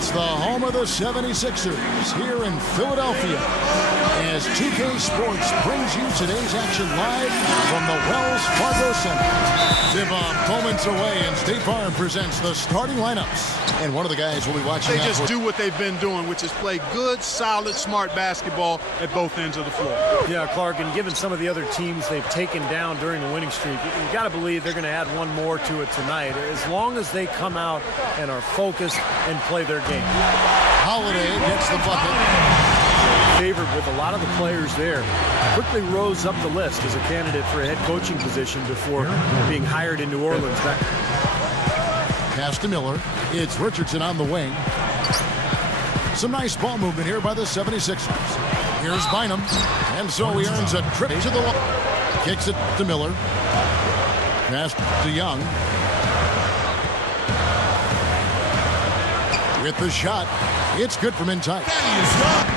It's the home of the 76ers here in Philadelphia as 2K Sports brings you today's action live from the Wells Fargo Center. They're moments away, and State Farm presents the starting lineups. And one of the guys we'll be watching. They just do what they've been doing, which is play good, solid, smart basketball at both ends of the floor. Yeah, Clark, and given some of the other teams they've taken down during the winning streak, you got to believe they're going to add one more to it tonight, as long as they come out and are focused and play their game. Holiday gets the bucket. Favored with a lot of the players there. Quickly rose up the list as a candidate for a head coaching position before being hired in New Orleans. Pass to Miller. It's Richardson on the wing. Some nice ball movement here by the 76ers. Here's Bynum. And so he earns a trip to the line. Kicks it to Miller. Pass to Young. With the shot. It's good from inside.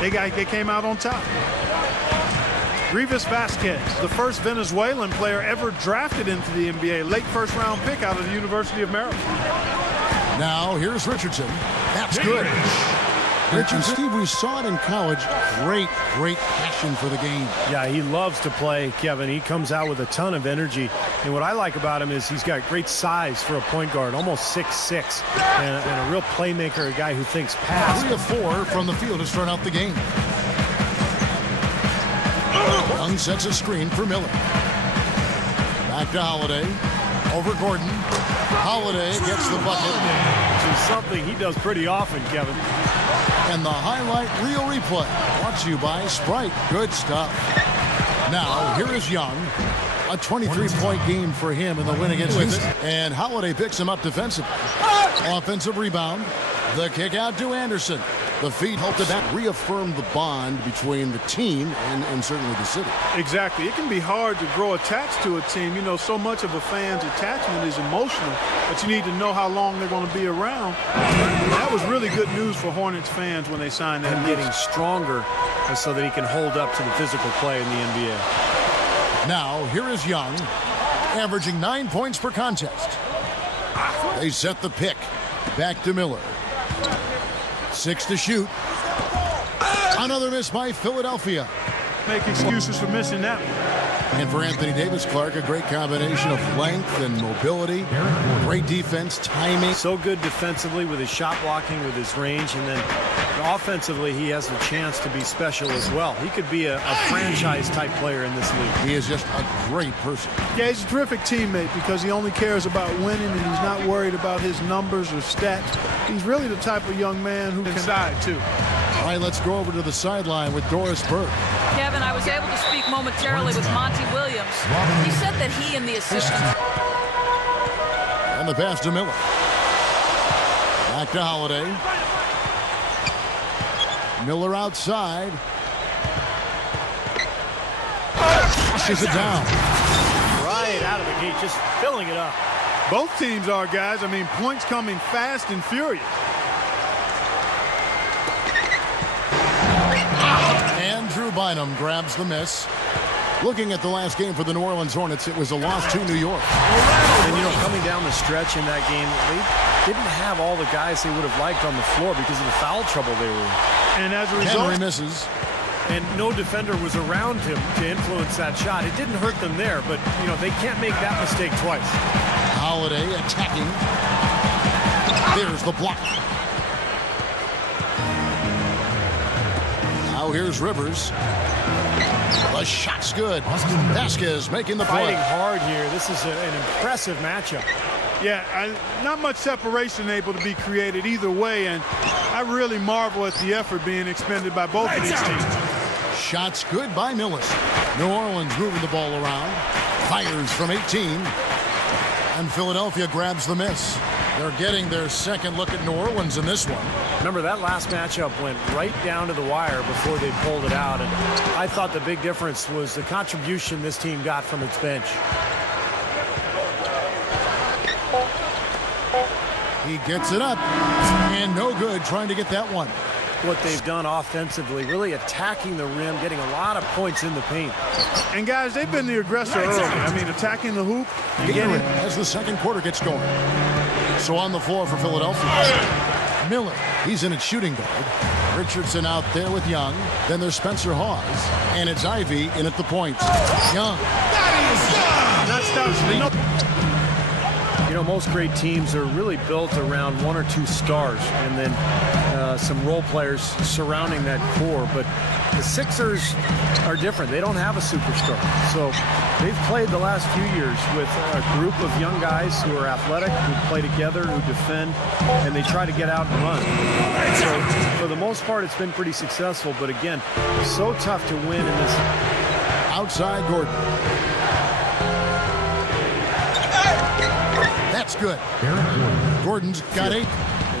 They came out on top. Rivas Vasquez, the first Venezuelan player ever drafted into the NBA, late first-round pick out of the University of Maryland. Now here's Richardson. That's good. Richardson, Steve, we saw it in college. Great passion for the game. Yeah, he loves to play, Kevin. He comes out with a ton of energy. And what I like about him is he's got great size for a point guard, almost 6'6", and a real playmaker, a guy who thinks pass. 3 of 4 from the field to start out the game. Young sets a screen for Miller. Back to Holiday. Over Gordon. Holiday gets the bucket. Which is something he does pretty often, Kevin. And the highlight reel replay brought to you by Sprite. Good stuff. Now, here is Young. A 23-point game for him in the win against Winston. And Holiday picks him up defensively. Offensive rebound. The kick out to Anderson. The feed helped to reaffirm the bond between the team and certainly the city. Exactly. It can be hard to grow attached to a team. You know, so much of a fan's attachment is emotional, but you need to know how long they're going to be around. That was really good news for Hornets fans when they signed that. Getting stronger so that he can hold up to the physical play in the NBA. Now, here is Young, averaging 9 points per contest. They set the pick. Back to Miller. 6 to shoot. Another miss by Philadelphia. Make excuses for missing that one. And for Anthony Davis, Clark, a great combination of length and mobility. Great defense, timing. So good defensively with his shot blocking, with his range, and then offensively he has a chance to be special as well. He could be a franchise-type player in this league. He is just a great person. Yeah, he's a terrific teammate because he only cares about winning and he's not worried about his numbers or stats. He's really the type of young man who can decide, too. All right, let's go over to the sideline with Doris Burke. Kevin, I was able to speak momentarily with Monty Williams. He said that he and the assistants... And the pass to Miller. Back to Holiday. Miller outside. Pushes it down. Right out of the gate, just filling it up. Both teams are, guys. I mean, points coming fast and furious. Andrew Bynum grabs the miss. Looking at the last game for the New Orleans Hornets, it was a loss to New York. And, you know, coming down the stretch in that game, they didn't have all the guys they would have liked on the floor because of the foul trouble they were in. And as a result... Henry misses. And no defender was around him to influence that shot. It didn't hurt them there, but, you know, they can't make that mistake twice. Holiday attacking. There's the block. Now here's Rivers. The shot's good. Vasquez making the play. Fighting hard here. This is an impressive matchup. Yeah, not much separation able to be created either way, and I really marvel at the effort being expended by both of these teams. Shots good by Millis. New Orleans moving the ball around. Fires from 18. And Philadelphia grabs the miss. They're getting their second look at New Orleans in this one. Remember, that last matchup went right down to the wire before they pulled it out. And I thought the big difference was the contribution this team got from its bench. He gets it up. And no good trying to get that one. What they've done offensively, really attacking the rim, getting a lot of points in the paint. And guys, they've been the aggressor early. I mean, attacking the hoop. Again, as the second quarter gets going. So on the floor for Philadelphia. Miller, he's in at shooting guard. Richardson out there with Young. Then there's Spencer Hawes. And it's Ivy in at the point. Young. That stops me. You know, most great teams are really built around one or two stars and then some role players surrounding that core. But the Sixers are different. They don't have a superstar. So they've played the last few years with a group of young guys who are athletic, who play together, who defend, and they try to get out and run. So for the most part, it's been pretty successful. But again, so tough to win in this. Outside Gordon. That's good. Gordon's got 8.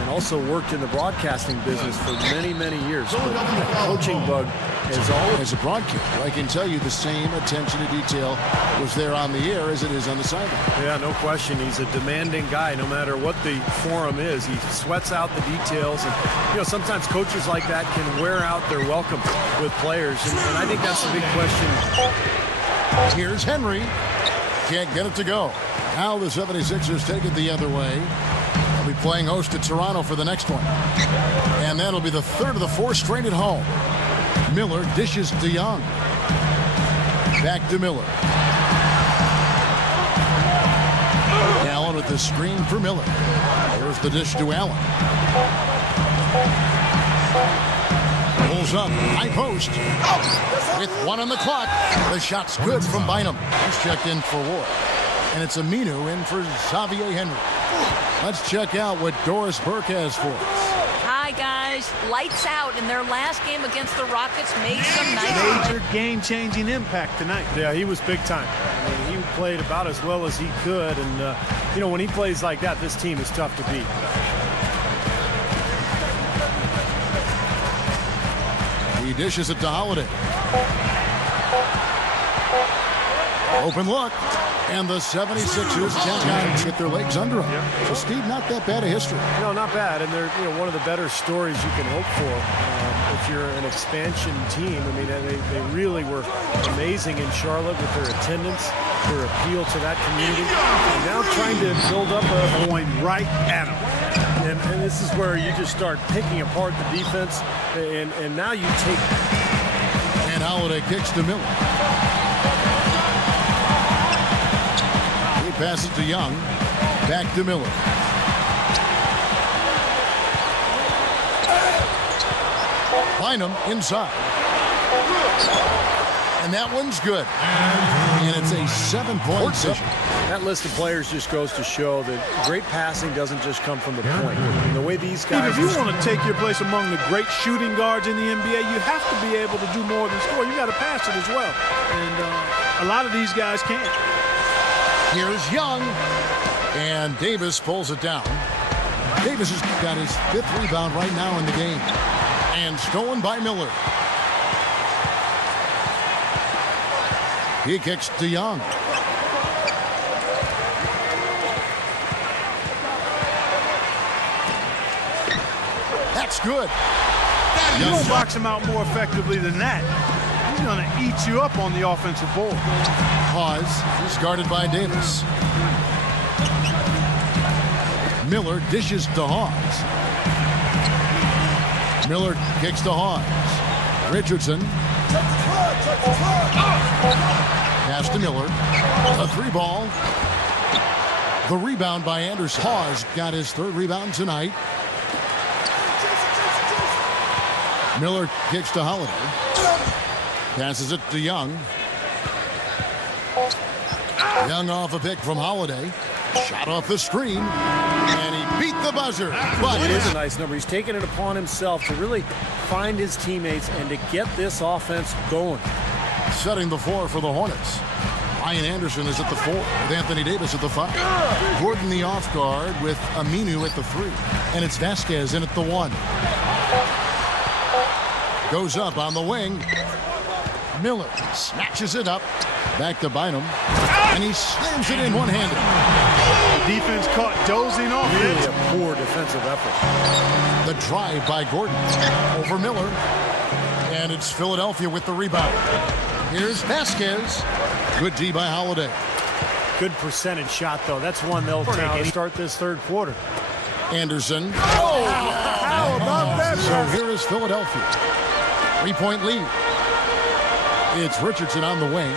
And also worked in the broadcasting business for many, many years. But the coaching bug is always. As a broadcaster, I can tell you the same attention to detail was there on the air as it is on the sideline. Yeah, no question. He's a demanding guy, no matter what the forum is. He sweats out the details. And, you know, sometimes coaches like that can wear out their welcome with players. And I think that's the big question. Here's Henry. Can't get it to go. Now the 76ers take it the other way. They'll be playing host to Toronto for the next one. And that'll be the third of the 4 straight at home. Miller dishes to Young. Back to Miller. Allen with the screen for Miller. There's the dish to Allen. Pulls up, high post. With 1 on the clock. The shot's good from Bynum. He's checked in for Ward. And it's Aminu in for Xavier Henry. Let's check out what Doris Burke has for us. Hi, guys. Lights out in their last game against the Rockets. Made some nice. Major game-changing impact tonight. Yeah, he was big time. I mean, he played about as well as he could. And, you know, when he plays like that, this team is tough to beat. He dishes it to Holiday. Open look. And the 76ers can't get their legs under them. So, Steve, not that bad a history. No, not bad. And they're one of the better stories you can hope for if you're an expansion team. I mean, they really were amazing in Charlotte with their attendance, their appeal to that community. And now trying to build up a Going right at them. And this is where you just start picking apart the defense. And now you take. And Holiday kicks to Miller. Passes to Young. Back to Miller. Bynum inside. And that one's good. And it's a 7-point decision. That list of players just goes to show that great passing doesn't just come from the point. And the way these guys. If you want to take your place among the great shooting guards in the NBA, you have to be able to do more than score. You got to pass it as well. And a lot of these guys can't. Here's Young, and Davis pulls it down. Davis has got his 5th rebound right now in the game, and stolen by Miller. He kicks to Young. That's good. You don't box him out more effectively than that. He's going to eat you up on the offensive board. Hawes is guarded by Davis. Miller dishes to Hawes. Miller kicks to Hawes. Richardson. Pass to Miller. A 3-ball. The rebound by Anderson. Hawes got his 3rd rebound tonight. Miller kicks to Holiday. Passes it to Young. Young off a pick from Holiday. Shot off the screen. And he beat the buzzer. But it is a nice number. He's taken it upon himself to really find his teammates and to get this offense going. Setting the floor for the Hornets. Ryan Anderson is at the 4 with Anthony Davis at the 5. Gordon the off guard with Aminu at the 3. And it's Vasquez in at the 1. Goes up on the wing. Miller snatches it up. Back to Bynum. And he slams it in one-handed. Defense caught dozing off. Really a poor defensive effort. The drive by Gordon over Miller. And it's Philadelphia with the rebound. Here's Vasquez. Good D by Holiday. Good percentage shot, though. That's one they'll take and start this 3rd quarter. Anderson. How about that? So here is Philadelphia. 3-point lead. It's Richardson on the wing.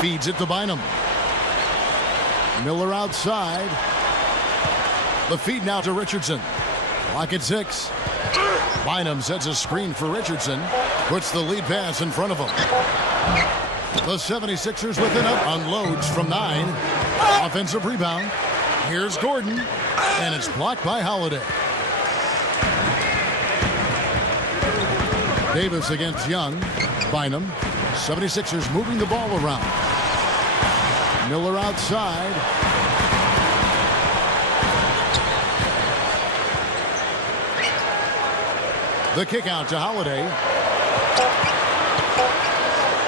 Feeds it to Bynum. Miller outside. The feed now to Richardson. Clock at 6. Bynum sets a screen for Richardson. Puts the lead pass in front of him. The 76ers within up. Unloads from 9. Offensive rebound. Here's Gordon. And it's blocked by Holiday. Davis against Young. Bynum. 76ers moving the ball around. Miller outside. The kick out to Holiday.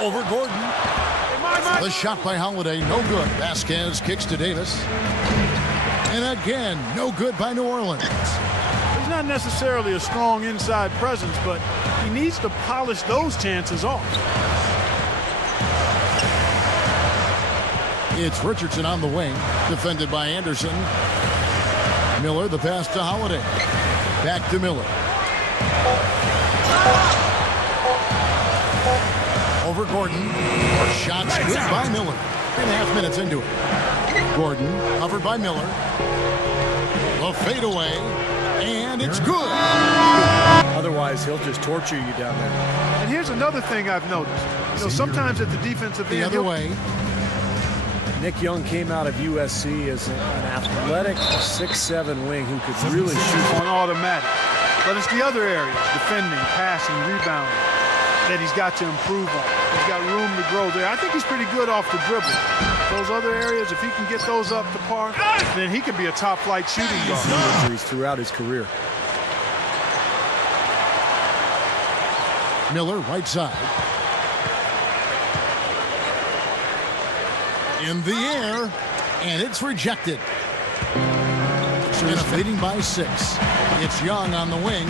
Over Gordon. The shot by Holiday, no good. Vasquez kicks to Davis. And again, no good by New Orleans. He's not necessarily a strong inside presence, but he needs to polish those chances off. It's Richardson on the wing, defended by Anderson. Miller, the pass to Holiday. Back to Miller. Over Gordon. Shots good by Miller. 3.5 minutes into it. Gordon covered by Miller. The fadeaway, and it's good. Otherwise, he'll just torture you down there. And here's another thing I've noticed. You know, sometimes at the defensive The end, other way. Nick Young came out of USC as an athletic 6'7" wing who could really shoot on automatic. But it's the other areas, defending, passing, rebounding, that he's got to improve on. He's got room to grow there. I think he's pretty good off the dribble. Those other areas, if he can get those up to par, then he could be a top-flight shooting guard. injuries throughout his career. Miller, right side. In the air, and it's rejected. Sixers leading by 6. It's Young on the wing.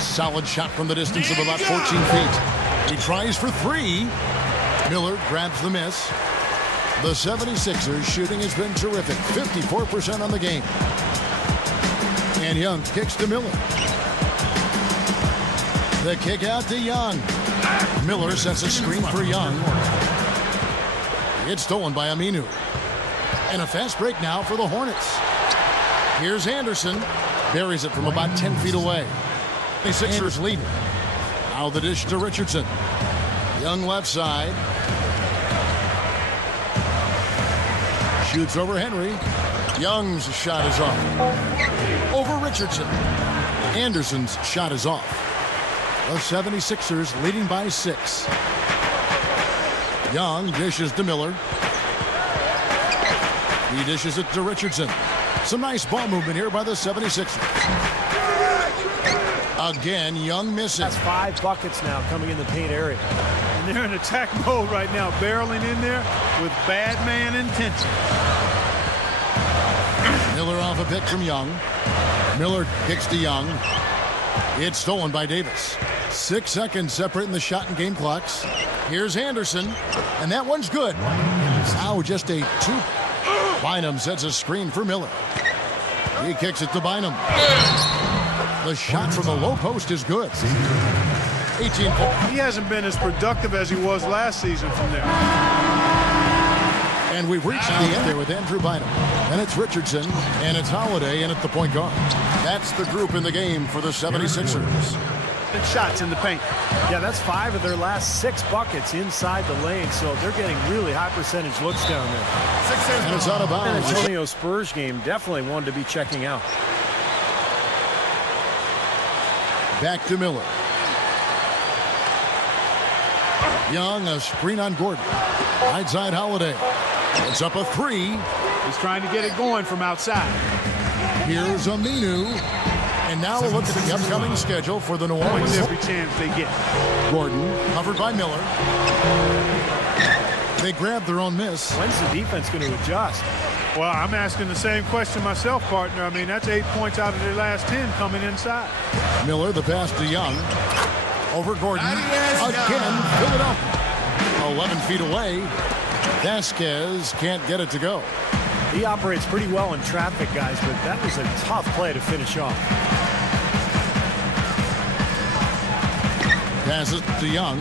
Solid shot from the distance of about 14 feet. He tries for 3. Miller grabs the miss. The 76ers shooting has been terrific. 54% on the game. And Young kicks to Miller. The kick out to Young. Miller sets a screen for Young. It's stolen by Aminu. And a fast break now for the Hornets. Here's Anderson. Buries it from about 10 feet away. The Sixers leading. Now the dish to Richardson. Young left side. Shoots over Henry. Young's shot is off. Over Richardson. Anderson's shot is off. The 76ers leading by 6. Young dishes to Miller. He dishes it to Richardson. Some nice ball movement here by the 76ers. Again, Young misses. That's 5 buckets now coming in the paint area. And they're in attack mode right now, barreling in there with bad man intention. Miller off a pick from Young. Miller kicks to Young. It's stolen by Davis. 6 seconds separating the shot and game clocks. Here's Anderson, and that one's good. Now just a 2. Bynum sets a screen for Miller. He kicks it to Bynum. The shot from the low post is good. 18 points. He hasn't been as productive as he was last season from there. And we've reached the end there with Andrew Bynum. And it's Richardson, and it's Holiday, and at the point guard. That's the group in the game for the 76ers. Shots in the paint. Yeah, that's 5 of their last 6 buckets inside the lane, so they're getting really high percentage looks down there. And it's out of bounds. San Antonio Spurs game, definitely one to be checking out. Back to Miller. Young, a screen on Gordon. Right side Holiday. It's up a 3. He's trying to get it going from outside. Here's Aminu. And now we'll look at the upcoming schedule for the New Orleans. Every chance they get. Gordon, covered by Miller. They grab their own miss. When's the defense going to adjust? Well, I'm asking the same question myself, partner. I mean, that's 8 points out of their last 10 coming inside. Miller, the pass to Young. Over Gordon. Again, Philadelphia. 11 feet away. Vasquez can't get it to go. He operates pretty well in traffic, guys, but that was a tough play to finish off. Passes to Young.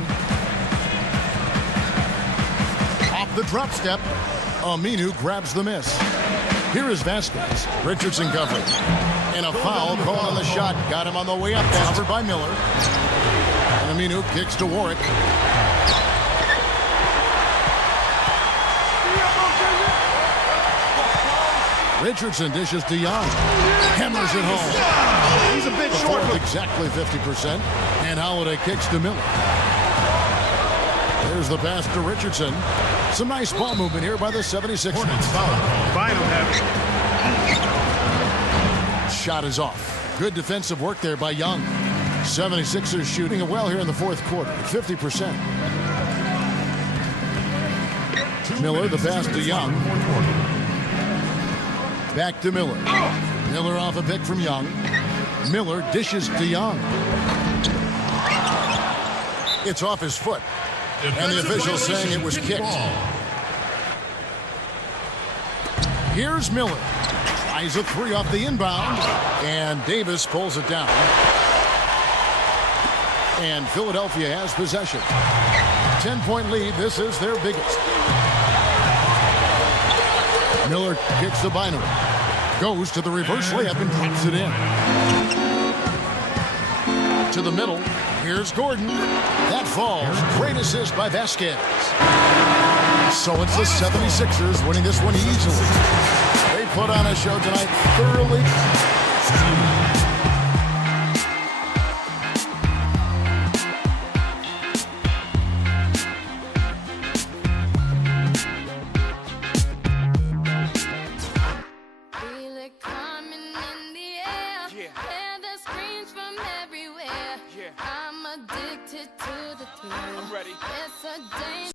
Off the drop step. Aminu grabs the miss. Here is Vasquez. Richardson coverage. And a foul called on the shot. Got him on the way up. Covered by Miller. And Aminu kicks to Warwick. Richardson dishes to Young. Hammers it home. He's a bit short. Exactly 50%. And Holiday kicks to Miller. There's the pass to Richardson. Some nice ball movement here by the 76ers. Fine, Shot is off. Good defensive work there by Young. 76ers shooting it well here in the fourth quarter. 50%. Miller, the pass to Young. Back to Miller. Miller off a pick from Young. Miller dishes to Young. It's off his foot. And the official saying it was kicked. Here's Miller. Tries a three off the inbound. And Davis pulls it down. And Philadelphia has possession. 10-point lead. This is their biggest. Miller kicks the binary. Goes to the reverse layup and drops it in. To the middle. Here's Gordon. That falls. Great assist by Vasquez. So it's the 76ers winning this one easily. They put on a show tonight thoroughly. I'm addicted to the thrill. I'm ready. It's a